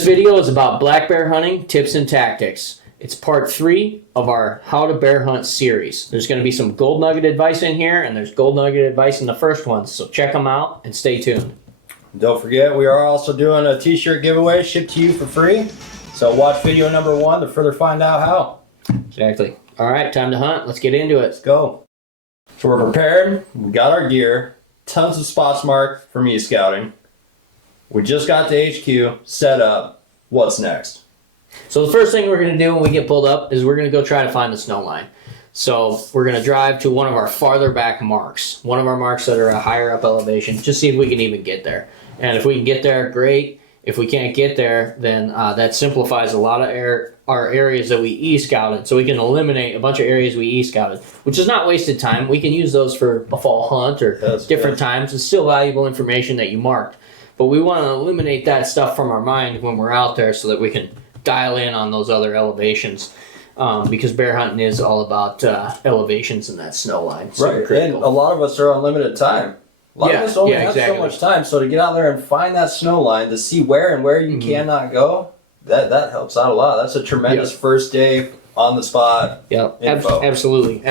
This video is about black bear hunting tips and tactics. It's part 3 of our How to Bear Hunt series. There's going to be some gold nugget advice in here, and there's gold nugget advice in the first one, so check them out and stay tuned. Don't forget, we are also doing a t-shirt giveaway shipped to you for free. So watch video number 1 to further find out how. Exactly. All right, time to hunt. Let's get into it. Let's go. So we're prepared. We got our gear. Tons of spots marked for me scouting. We just got to HQ, set up. What's next? So the first thing we're going to do when we get pulled up is we're going to go try to find the snow line. So we're going to drive to one of our farther back marks, one of our marks that are a higher up elevation, just see if we can even get there. And if we can get there, great. If we can't get there, then that simplifies a lot of our areas that we e-scouted. So we can eliminate a bunch of areas we e-scouted, which is not wasted time. We can use those for a fall hunt or different times. It's still valuable information that you marked. But we want to eliminate that stuff from our mind when we're out there so that we can dial in on those other elevations. Because bear hunting is all about elevations in that snow line. Right, and a lot of us are on limited time. A lot of us only have so much time, so to get out there and find that snow line, to see where and where you cannot go, that helps out a lot. That's a tremendous first day on the spot. Yeah, absolutely.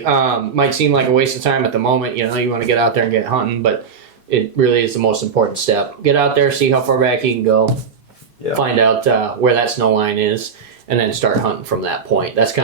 Might seem like a waste of time at the moment. You know, you want to get out there and get hunting, but it really is the most important step. Get out there, see how far back you can go, find out where that snow line is, and then start hunting from that point. That's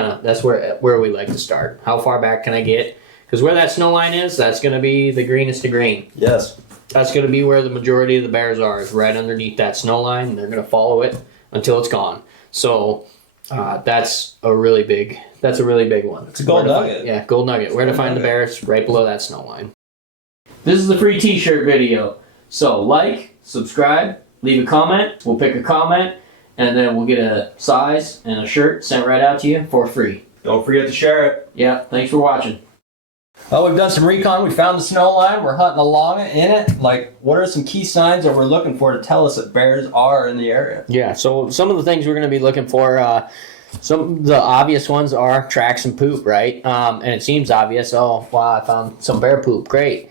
where we like to start. How far back can I get? Because where that snow line is, that's going to be the greenest of green. Yes. That's going to be where the majority of the bears are, is right underneath that snow line. And they're going to follow it until it's gone. So that's a really big one. It's a gold nugget. Gold nugget. Where to find the bears? Right below that snow line. This is the free t-shirt video. So like, subscribe, leave a comment. We'll pick a comment, and then we'll get a size and a shirt sent right out to you for free. Don't forget to share it. Yeah, thanks for watching. Well, we've done some recon. We found the snow line. We're hunting along it, in it. Like, what are some key signs that we're looking for to tell us that bears are in the area? Yeah, so some of the things we're going to be looking for, some of the obvious ones are tracks and poop, right? And it seems obvious. Oh, wow, I found some bear poop. Great.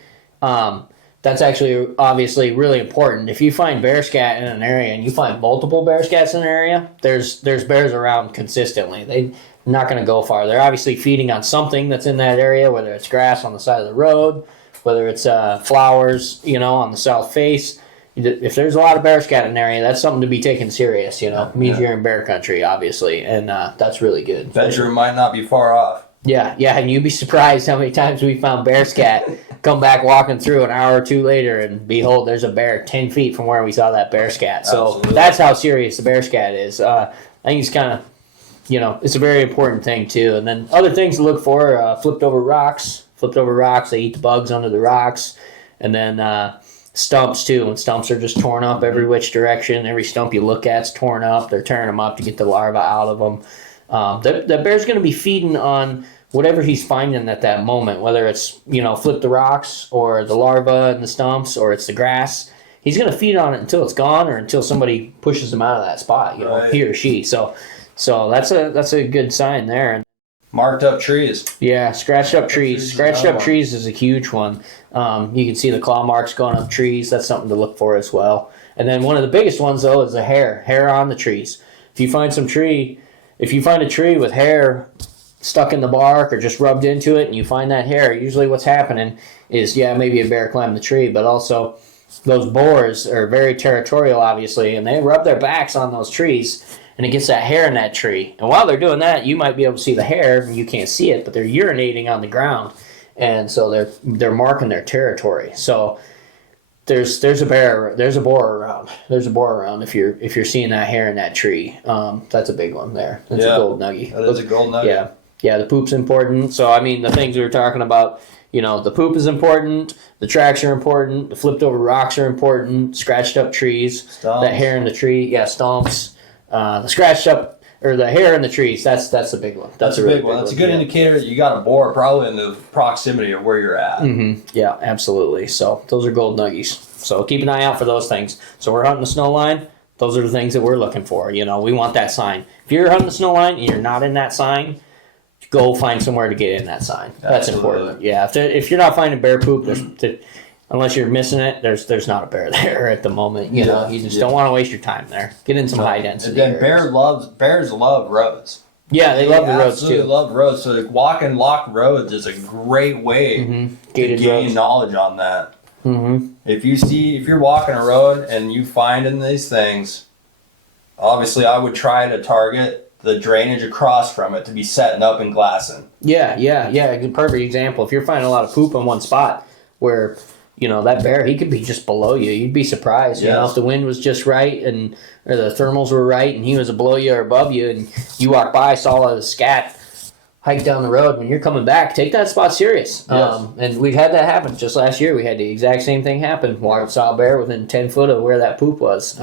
That's actually obviously really important. If you find bear scat in an area and you find multiple bear scats in an area, there's bears around consistently. They're not going to go far. They're obviously feeding on something that's in that area, whether it's grass on the side of the road, whether it's flowers, on the south face. If there's a lot of bear scat in an area, that's something to be taken serious. It means you're in bear country, obviously, and that's really good. Bedroom might not be far off. Yeah, and you'd be surprised how many times we found bear scat, come back walking through an hour or two later, and behold, there's a bear 10 feet from where we saw that bear scat. So that's how serious the bear scat is. I think it's kind of, it's a very important thing too. And then other things to look for, flipped over rocks, they eat the bugs under the rocks. And then stumps too, and stumps are just torn up every which direction. Every stump you look at's torn up. They're tearing them up to get the larva out of them. The bear's going to be feeding on whatever he's finding at that moment, whether it's, flip the rocks or the larva and the stumps or it's the grass. He's going to feed on it until it's gone or until somebody pushes him out of that spot, he or she. So that's a good sign there. Marked up trees. Yeah, scratched up trees. Scratched up trees is a huge one. You can see the claw marks going up trees. That's something to look for as well. And then one of the biggest ones, though, is the hair on the trees. If you find a tree with hair stuck in the bark or just rubbed into it and you find that hair, usually what's happening is, maybe a bear climbed the tree, but also those boars are very territorial, obviously, and they rub their backs on those trees and it gets that hair in that tree. And while they're doing that, you might be able to see the hair and you can't see it, but they're urinating on the ground, and so they're marking their territory. So there's a boar around if you're seeing that hair in that tree. That's a big one there. That's a gold nugget. That is a gold nugget. Yeah, the poop's important. So the things we were talking about, the poop is important, the tracks are important, the flipped over rocks are important, scratched up trees, that hair in the tree, stumps, the scratched up or the hair in the trees. That's a big one. That's a big one. That's a good indicator that you got a boar probably in the proximity of where you're at. Mm-hmm. Yeah, absolutely. So those are gold nuggies. So keep an eye out for those things. So we're hunting the snow line. Those are the things that we're looking for. We want that sign. If you're hunting the snow line and you're not in that sign, go find somewhere to get in that sign. That's important. Yeah, if you're not finding bear poop, unless you're missing it, there's not a bear there at the moment. You know, you just don't want to waste your time there. Get in some high density. And bears love roads. Yeah, they love the roads too. Absolutely love roads. So like walking locked roads is a great way to gain knowledge on that. Mm-hmm. If you're walking a road and you find in these things, obviously I would try to target the drainage across from it to be setting up and glassing. Yeah. A perfect example. If you're finding a lot of poop in one spot where, you know, that bear, he could be just below you. You'd be surprised, you know, if the wind was just right or the thermals were right and he was below you or above you and you walk by, saw a scat hike down the road. When you're coming back, take that spot serious. Yes. And we've had that happen. Just last year, we had the exact same thing happen. Saw a bear within 10 foot of where that poop was.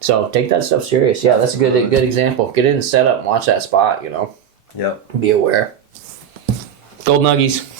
So take that stuff serious. Yeah, that's a good example. Get in and set up and watch that spot, you know. Yep. Be aware. Gold nuggies.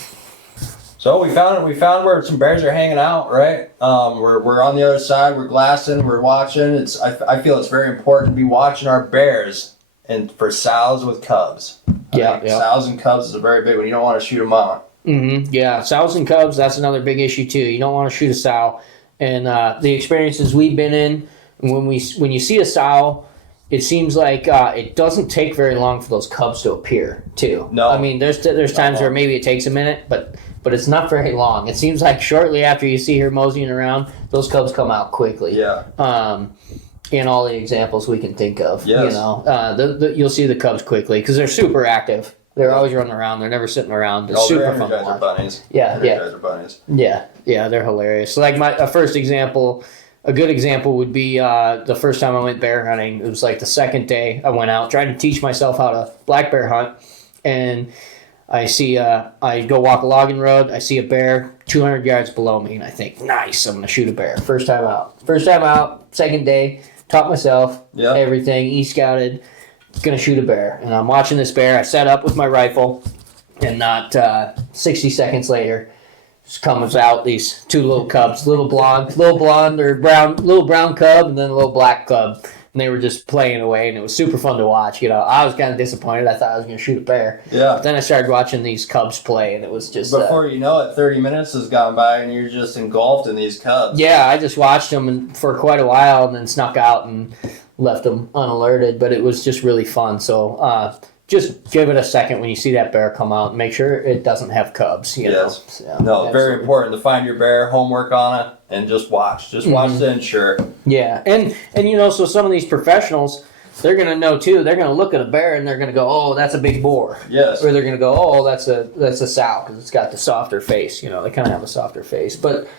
So we found where some bears are hanging out, right? We're on the other side. We're glassing. We're watching. I feel it's very important to be watching our bears and for sows with cubs. Sows and cubs is a very big one. You don't want to shoot them out. Mm-hmm. Yeah, sows and cubs. That's another big issue too. You don't want to shoot a sow. And the experiences we've been in, when you see a sow, it seems like it doesn't take very long for those cubs to appear too. No, I mean there's times where maybe it takes a minute, but it's not very long. It seems like shortly after you see her moseying around, those cubs come out quickly. Yeah. In all the examples we can think of, yes. You know, you'll see the cubs quickly because they're super active. They're always running around. They're never sitting around. They're super fun to watch. Bunnies. Yeah. They're hilarious. So like a first example. A good example would be the first time I went bear hunting. It was like the second day I went out, trying to teach myself how to black bear hunt. And I see, I go walk a logging road. I see a bear 200 yards below me. And I think, nice, I'm going to shoot a bear. First time out, second day, taught myself everything, e-scouted, going to shoot a bear. And I'm watching this bear. I set up with my rifle. And not 60 seconds later, comes out these two little cubs, little blonde or brown, little brown cub, and then a little black cub, and they were just playing away, and it was super fun to watch. You know, I was kind of disappointed. I thought I was going to shoot a bear. Yeah. But then I started watching these cubs play, and it was just before you know it, 30 minutes has gone by, and you're just engulfed in these cubs. Yeah, I just watched them for quite a while, and then snuck out and left them unalerted. But it was just really fun. So. Just give it a second when you see that bear come out. Make sure it doesn't have cubs. You know? So, no, absolutely. Very important to find your bear, homework on it, and just watch. Just watch to ensure. Yeah, and you know, so some of these professionals, they're going to know too. They're going to look at a bear and they're going to go, "Oh, that's a big boar." Yes. Or they're going to go, "Oh, that's a sow because it's got the softer face." You know, they kind of have a softer face, but.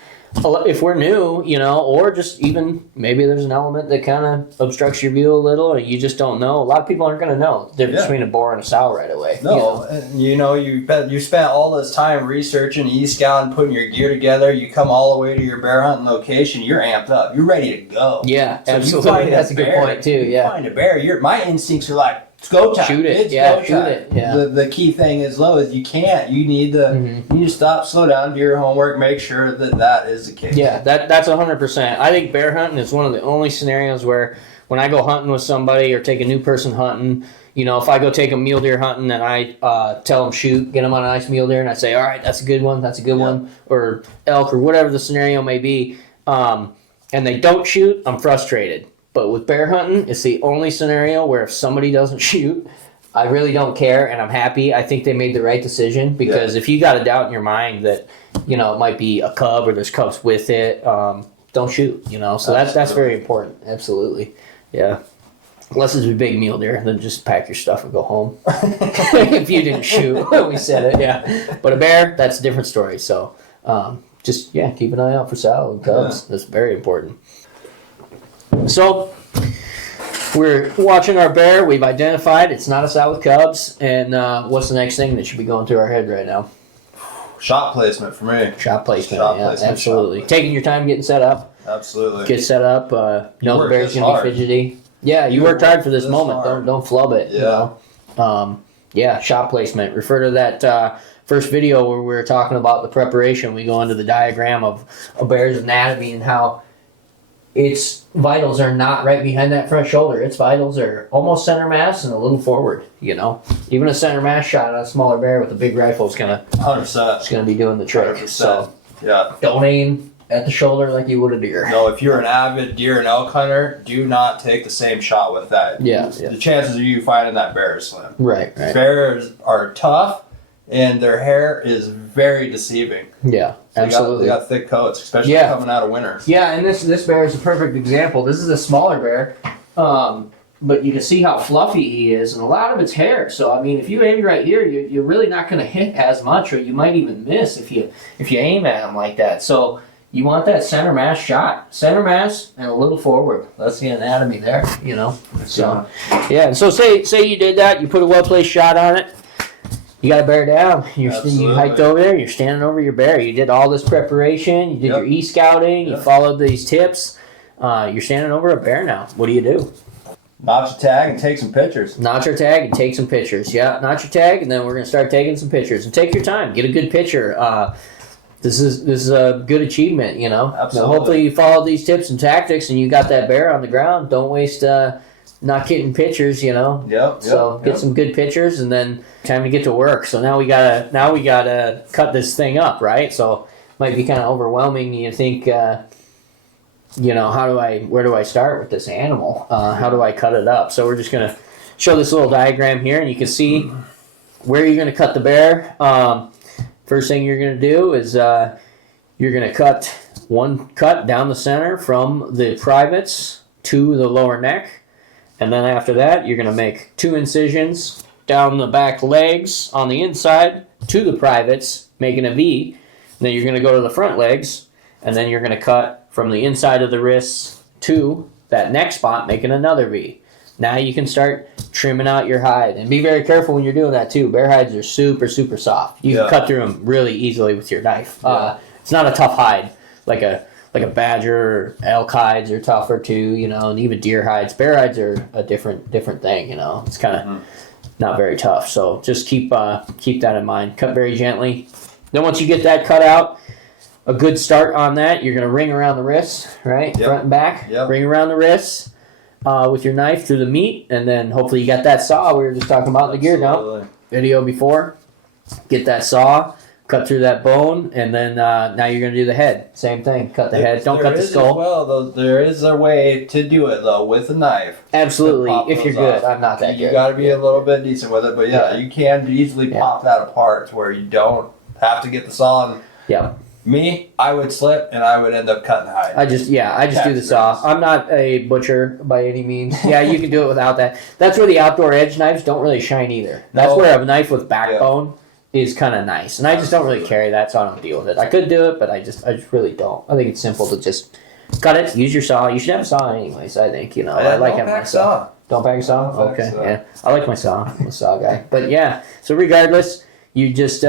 If we're new, you know, or just even maybe there's an element that kind of obstructs your view a little, and you just don't know. A lot of people aren't going to know the difference between a boar and a sow right away. No, you know, you spent all this time researching e-scout and putting your gear together. You come all the way to your bear hunting location. You're amped up. You're ready to go. Yeah, so absolutely. That's a good point too. Yeah, you find a bear. My instincts are like. It's go time. Shoot it. It's go shoot time. It. Yeah. The key thing is low is you can't. You need you need to stop, slow down, do your homework, make sure that is the case. Yeah, that's 100%. I think bear hunting is one of the only scenarios where when I go hunting with somebody or take a new person hunting, you know, if I go take a mule deer hunting and I tell them shoot, get them on a nice mule deer, and I say, all right, that's a good one, or elk or whatever the scenario may be, and they don't shoot, I'm frustrated. But with bear hunting, it's the only scenario where if somebody doesn't shoot, I really don't care, and I'm happy. I think they made the right decision because if you got a doubt in your mind that, you know, it might be a cub or there's cubs with it, don't shoot, you know. So that's very important. Absolutely. Yeah. Unless it's a big mule deer, then just pack your stuff and go home. If you didn't shoot, we said it, yeah. But a bear, that's a different story. So just, keep an eye out for sow and cubs. That's very important. So, we're watching our bear. We've identified it's not a sow with cubs. And what's the next thing that should be going through our head right now? Shot placement for me. Shot placement, absolutely. Taking your time getting set up. Absolutely. Get set up. Know the bear's going to be fidgety. Yeah, you worked hard for this moment. Don't flub it. Yeah. You know? Shot placement. Refer to that first video where we were talking about the preparation. We go into the diagram of a bear's anatomy and how its vitals are not right behind that front shoulder. Its vitals are almost center mass and a little forward, you know. Even a center mass shot at a smaller bear with a big rifle is going to 100%. It's going to be doing the trick. 100%. So Yeah. Don't aim at the shoulder like you would a deer. No, if you're an avid deer and elk hunter, do not take the same shot with that. Yeah. The chances of you finding that bear is slim. Right. Bears are tough, and their hair is very deceiving. Yeah, absolutely. They got thick coats, especially coming out of winter. Yeah, and this bear is a perfect example. This is a smaller bear, but you can see how fluffy he is, and a lot of it's hair. So I mean, if you aim right here, you're really not going to hit as much, or you might even miss if you aim at him like that. So you want that center mass shot, center mass, and a little forward. That's the anatomy there, you know. So yeah, and so say you did that, you put a well placed shot on it. You got a bear down. You hiked over there. You're standing over your bear. You did all this preparation. You did your e-scouting. You followed these tips. You're standing over a bear now. What do you do? Notch your tag and take some pictures. Notch your tag and take some pictures. Yeah, notch your tag, and then we're gonna start taking some pictures. And take your time. Get a good picture. This is a good achievement. You know. Absolutely. Now, hopefully you followed these tips and tactics, and you got that bear on the ground. Don't waste. Not getting pictures, you know. So get some good pictures, and then time to get to work. So now we gotta cut this thing up, right? So it might be kind of overwhelming. You think, you know, where do I start with this animal? How do I cut it up? So we're just gonna show this little diagram here, and you can see where you're gonna cut the bear. First thing you're gonna do is you're gonna cut one cut down the center from the privates to the lower neck. And then after that, you're going to make 2 incisions down the back legs on the inside to the privates, making a V. And then you're going to go to the front legs, and then you're going to cut from the inside of the wrists to that neck spot, making another V. Now you can start trimming out your hide. And be very careful when you're doing that too. Bear hides are super, super soft. You can cut through them really easily with your knife. It's not a tough hide like a badger or elk hides are tougher too, you know, and even deer hides. Bear hides are a different thing, you know. It's kind of not very tough. So just keep that in mind. Cut very gently. Then once you get that cut out, a good start on that, you're going to ring around the wrists, right? Front and back. Ring around the wrists with your knife through the meat, and then hopefully you got that saw we were just talking about in the gear dump video before. Get that saw. Cut through that bone, and then now you're going to do the head. Same thing. Cut the head. Don't cut the skull. Well, though, there is a way to do it, though, with a knife. Absolutely. If you're good. I'm not that good. You got to be a little bit decent with it, but you can easily pop that apart to where you don't have to get the saw. And me, I would slip, and I would end up cutting hide. I just do the saw. I'm not a butcher by any means. Yeah, you can do it without that. That's where the outdoor edge knives don't really shine either. That's where a knife with backbone is kind of nice, and I just don't really carry that, so I don't deal with it. I could do it, but I just really don't. I think it's simple to just cut it, use your saw. You should have a saw anyways, I think, you know. I like having my saw. Don't pack a saw? Okay, yeah. I like my saw. I'm a saw guy. But yeah, so regardless, you just,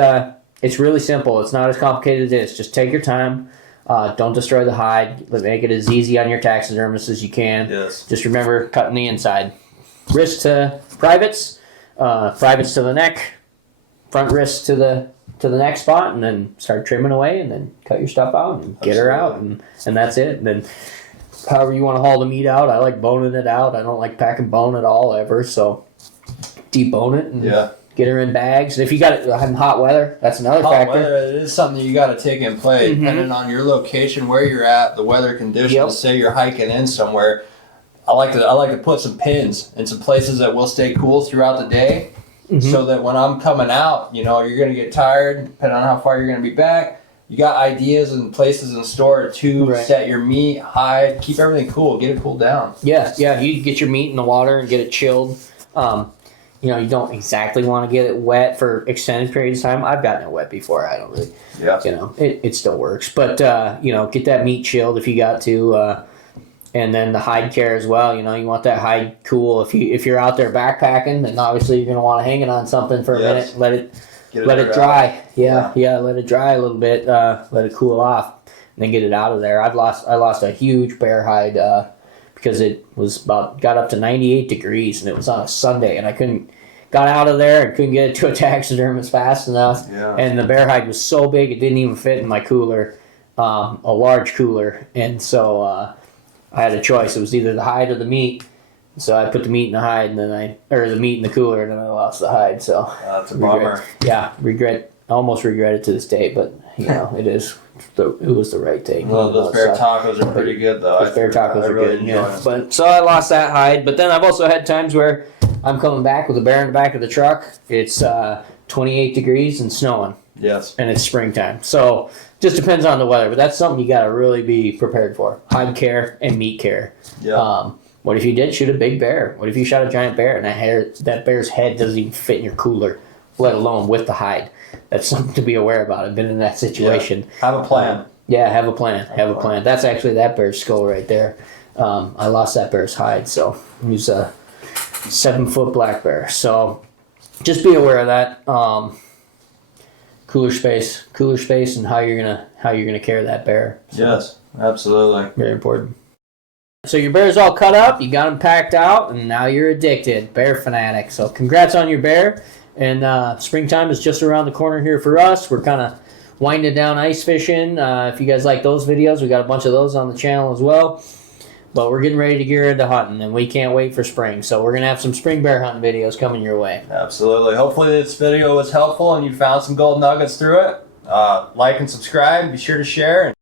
it's really simple. It's not as complicated as this. Just take your time. Don't destroy the hide. Make it as easy on your taxidermist as you can. Yes. Just remember cutting the inside. Wrist to privates, privates to the neck, front wrist to the next spot, and then start trimming away, and then cut your stuff out and get her out, and that's it. And then however you want to haul the meat out, I like boning it out. I don't like packing bone at all ever, so debone it and get her in bags. And if you got it in hot weather, that's another factor. Weather, it is something you got to take in play, depending on your location, where you're at, the weather conditions. Say you're hiking in somewhere. I like to put some pins in some places that will stay cool throughout the day. So that when I'm coming out, you know, you're going to get tired, depending on how far you're going to be back. You got ideas and places in store to set your meat, hide, keep everything cool, get it cooled down. Yeah, you get your meat in the water and get it chilled. You know, you don't exactly want to get it wet for extended periods of time. I've gotten it wet before. I don't really, you know, it still works. But, you know, get that meat chilled if you got to. And then the hide care as well. You know, you want that hide cool. If you're out there backpacking, then obviously you're going to want to hang it on something for a minute. Let it dry. Yeah, let it dry a little bit. Let it cool off, and then get it out of there. I lost a huge bear hide because it was got up to 98 degrees, and it was on a Sunday, and I got out of there and couldn't get it to a taxidermist fast enough. Yeah. And the bear hide was so big it didn't even fit in my cooler, a large cooler, and so. I had a choice. It was either the hide or the meat. So I put the meat in the hide, and then the meat in the cooler, and then I lost the hide. So that's a bummer. Regret almost regret it to this day, but you know, it was the right thing. Well, those bear tacos are pretty good, though. Those bear tacos are good, yeah. But so I lost that hide, but then I've also had times where I'm coming back with a bear in the back of the truck. It's 28 degrees and snowing. Yes. And it's springtime. So just depends on the weather, but that's something you got to really be prepared for. Hide care and meat care. Yeah. What if you did shoot a big bear? What if you shot a giant bear and that bear's head doesn't even fit in your cooler, let alone with the hide? That's something to be aware about. I've been in that situation. Yeah. Have a plan. Have a plan. Have a plan. That's actually that bear's skull right there. I lost that bear's hide, so he's a 7-foot black bear. So just be aware of that. Cooler space, and how you're gonna carry that bear. So, yes, absolutely. Very important. So your bear's all cut up, you got him packed out, and now you're addicted, bear fanatic. So congrats on your bear. And springtime is just around the corner here for us. We're kind of winding down ice fishing. If you guys like those videos, we got a bunch of those on the channel as well. But we're getting ready to get into hunting, and we can't wait for spring. So we're going to have some spring bear hunting videos coming your way. Absolutely. Hopefully this video was helpful and you found some gold nuggets through it. Like and subscribe. Be sure to share.